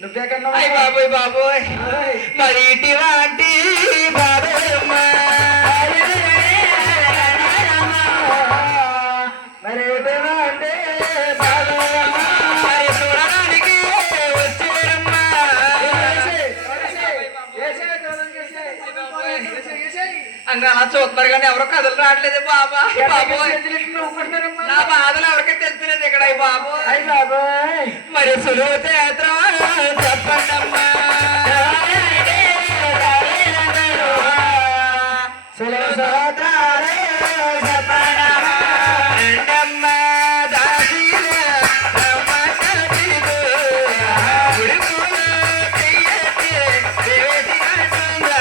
నువ్వే కన్నా బాబోయ్ బాబోయ్ మరి ఇటువంటి బాబోయమ్మ మరి అంటే బాబోయమ్మ చూడడానికి వచ్చేరమ్మా అంటే అలా చూస్తున్నారు కానీ ఎవరో కథలు రావట్లేదు బాబా బాబోయ్ నా బాధలు ఎవరికి తెలుసులేదు ఇక్కడ బాబోయ్ అయ్యి బాబోయ్ మరి సులువు చేద్దాం చెప్పండి అమ్మా సులువు సోదరే రెండమ్మా దాసీల రమ్మ కలిదు ఉడుకులు చెయ్యటి దేవేది అంటుందా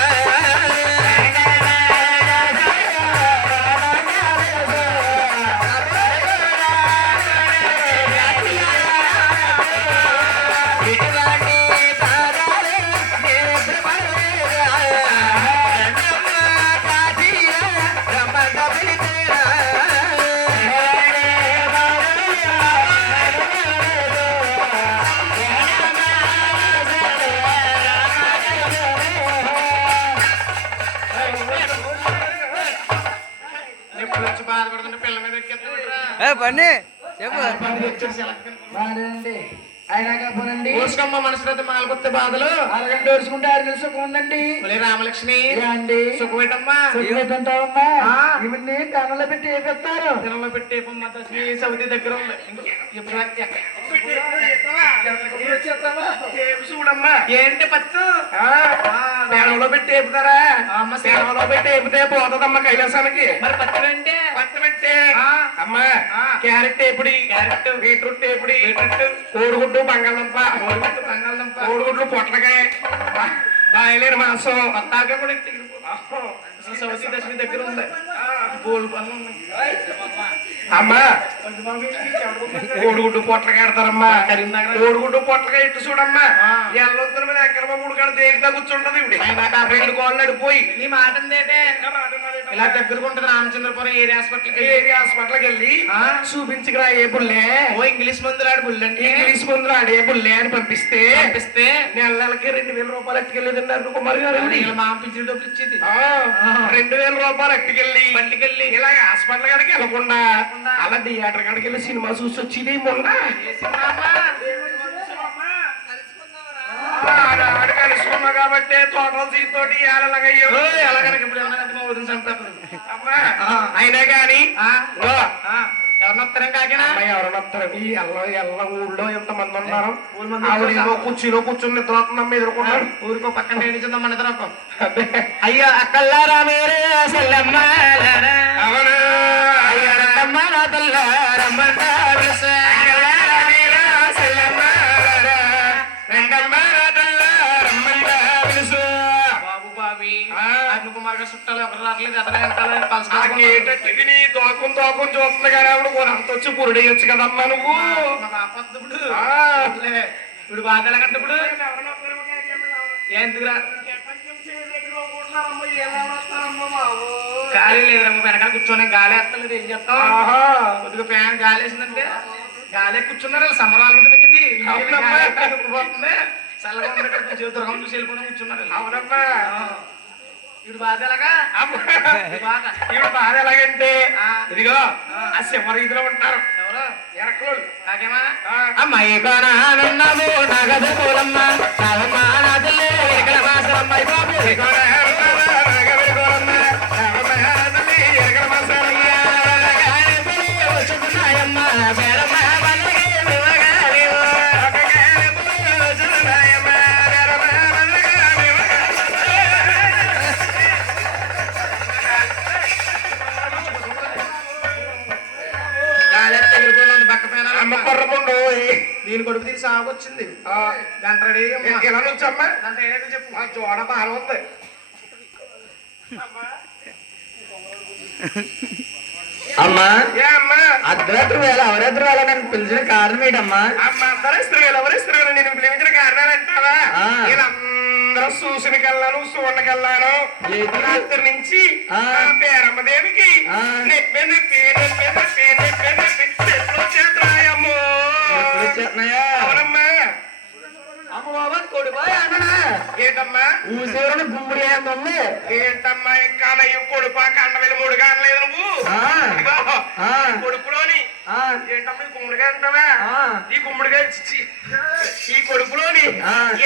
ఇటువంటి పాదాలు నేనెప్పుడు పడలేదా రెండమ్మ దాసీల రమ్మ తగిలితేరా ఎప్పుడు వచ్చి బాధపడుతుంటే పిల్ల మీద ఎక్కేస్తా పని చెప్పు బాగానండి ఆయన కాపోనండి కోసుకోమ్మ మనసులో మాలకొత్తే బాధలు అరగంట వేసుకుంటే 6 నెలలు సుఖం ఉందండి ఒలే రామలక్ష్మి అండి సుఖమేటమ్మా సుఖమేటంటావమ్మా ఇవన్నీ కన్నులో పెట్టి వేపిస్తారు తినంలో పెట్టే దశమి సౌది దగ్గర ఉంది చూడమ్మా ఏంటి పత్తు సేనంలో పెట్టి వేపుతారా అమ్మ సేనంలో పెట్టి వేపితే పోతుందమ్మా కైలాసానికి మరి పత్తి అంటే పత్తి అంటే అమ్మా క్యారెట్ ఏపుడి క్యారెట్ బీట్రూట్ ఏపుడి బీట్రూట్ కోడిగుడ్డు బంగాళదుంప కోడిగుడ్డు బంగాళదుంప కోడిగుడ్లు పొట్లకాయ బాయలేరు మాంసం పత్తాక కూడా సౌతి దశమి దగ్గర ఉంది అమ్మా కోడిగుడ్డు పొట్లకాయ ఆడతారమ్మా కోడిగుడ్డు పొట్లకాయ ఇట్టు చూడమ్మా ఎల్లొద్దు మీద ఎక్కడ మూడు కాడ దేనిగా కూర్చుంటది ఇప్పుడు రెండు కోళ్ళు అడిపోయి నీ మాట ఇలా దగ్గరకు ఉంటుంది రామచంద్రపురం ఏరియా హాస్పిటల్కి వెళ్ళి చూపించుకురా ఏ బుల్లే ఓ ఇంగ్లీష్ మందులు ఆడి బుల్లె అంటే ఇంగ్లీష్ మందులు ఆడి ఏ బుల్లే అని పంపిస్తే నెలకి 2,000 రూపాయలు అట్టుకెళ్ళేదండి అరుణ్ కుమార్ గారు మాంపించిన డబ్బులు ఇచ్చేది 2,000 రూపాయలు పట్టుకెళ్ళి ఇలా హాస్పిటల్ కాడికి వెళ్ళకుండా అలా థియేటర్ కాడికి వెళ్ళి సినిమా చూసి వచ్చేది మొన్న ఆడ కలుసుకున్నా కాబట్టి తోటలు సీతోటి ఎలాగనక ఇప్పుడు అయినా గాని ఎవరినొస్తారం కాకినా ఎవరినొస్తారు ఈ ఎల్ల ఊళ్ళో ఎంత మంది ఉన్నారు ఆవిడేమో కుర్చీలో కూర్చుని నిద్రపోతుందమ్మ ఎదుర్కొన్నాడు ఊరికో పక్కన నేనిచ్చిందమ్మ నిద్రకు అయ్యో అక్కల్లారా మీరే సెల్లమ్మ అవును అయ్యో రమ్మమ్మ నా తల్లారమ్మ చుట్టాలు ఎవరు రావట్లేదు తోకం చూస్తుంది కానీ ఆవిడ అంత వచ్చి పురుడు వేయొచ్చు కదమ్మా నువ్వు ఇప్పుడు బాధ ఎలాగంటే ఇప్పుడు ఎందుకురా గాలి లేదమ్మా వెనకాల కూర్చొని గాలి వేస్తలేదు ఏం చెప్తాం కొద్దిగా ఫ్యాన్ గాలి వేసిందంటే గాలి కూర్చున్నారు సంబరాలు పోతుంది చల్లగా ఉండేటప్పుడు దుర్గం చూసి వెళ్ళిపోయి కూర్చున్నారు అవునమ్మా ఇప్పుడు బాధ ఎలాగా ఇప్పుడు బాధ ఎలాగంటే ఇదిగో ఆ శివరీతిలో ఉంటారు ఎవరు ఎరకలోళ్ళు కాకేమా అమ్మాయి కొనానన్నాము నగదు పూలమ్మ దీని కొడుకు తీసి సాగొచ్చింది గంట రెడీ ఎలా నుంచమ్మా గంట ఏదైతే చెప్పు జోడ బాగా ఉంది అమ్మా ఏ అమ్మా అర్ధరాత్రి వేళ అవరాత్రి వేళ నన్ను పిలిచిన కారణం ఏంటమ్మా అమ్మ అర్ధరాత్రి వేళ ఎవరిస్త్రీ వేళ నేను పిలిపించిన కారణాలు అంటావా వీళ్ళందరూ చూసినకెళ్ళాను చూడకెళ్ళాను రాత్రి నుంచి పేరమ్మదేవికి నెప్పి నెప్పి నెప్పి నెప్పి నెప్పి నెప్పి చెట్లు చేతున్నాయమ్మో అవునమ్మా అమ్మ బాబా కొడిపోయి అన్నా ఏంటమ్మా ఊసేవరని గుమ్మడి ఉంది ఏంటమ్మా ఇంకా నయ్యం కొడుపా కండవేలు మూడుగా అనలేదు నువ్వు ఇదిగో, ఈ కొడుకులోని ఏంటమ్మా ఈ గుమ్మడికాయ అంటావా ఈ గుమ్మడికాయ చిచ్చి, ఈ కొడుకులోని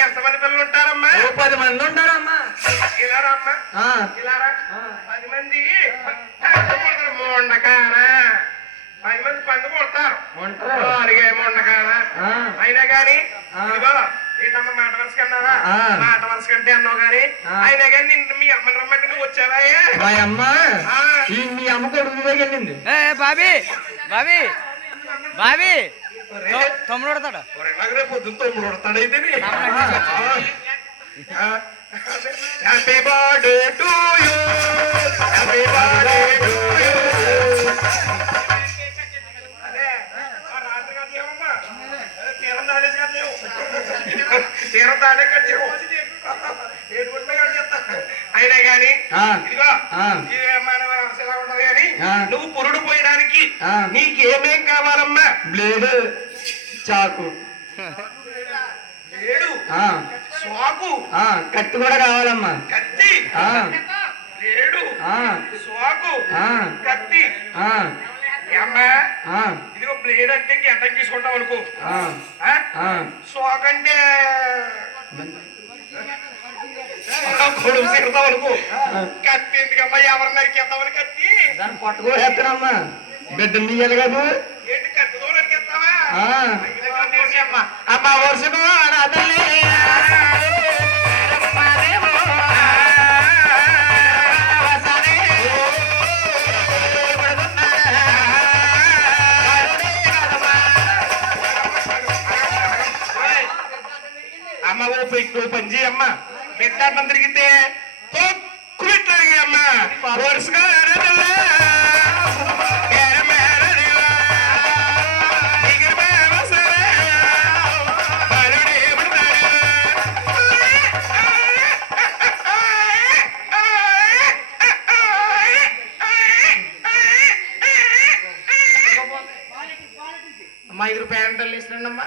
ఎంతమంది పిల్లలు ఉంటారమ్మా 10 మంది ఉంటారమ్మా ఇలారా అమ్మా ఇలారా 10 మంది మొండకారా 10 మంది పండు కొడతారు అలాగే మొండకారా అయినా గాని ఇదిగో ఏంటమ్మా మాట వరుస కన్నావా మాట వరుస కంటే అన్నావు గాని అయినా గాని నిన్ను మీ అమ్మని రమ్మంటే నువ్వు వచ్చావా మా అమ్మ ఈ మీ అమ్మ కొడుకు వెళ్ళింది బాబీ బాబీ బాబీ తమ్ముడు కొడతాడు రేపు పొద్దున్న తమ్ముడు కొడతాడైతే happy birthday to you happy birthday to you అదే రాత్రి కట్టేవమ్మా తీరం దాడేసి కట్టేవు తీరం దాడే కట్టేవు ఏడుకుంటే కట్టేస్తా అయినా గాని ఇదిగో మన ఎలా ఉండదు గాని నువ్వు పురుడు పోయడానికి నీకేమేం కావాలమ్మా బ్లేడ్ చాకు ఏడు స్వాకు కత్తి కూడా కావాలమ్మా కత్తి ఏడు స్వాకు కత్తి అమ్మా ఇదిగో బ్లేడ్ అంటే గంటం తీసుకుంటాం అనుకో స్వాక్ అంటే కొడుకు తిడతాం అనుకో కత్తి ఎందుకమ్మా ఎవరిని నరికేస్తామని కత్తి దాన్ని పట్టుకోలేస్తానమ్మా బిడ్డ నీయాలి కదా ఏంటి కత్తితో నరికేస్తావా అమ్మ వర్షకు అమ్మ ఓ పని చేయమ్మా బిడ్డ తిరిగితే పెట్టాలి అమ్మ వరుసగా అమ్మా 5 రూపాయలు ఇస్తానమ్మా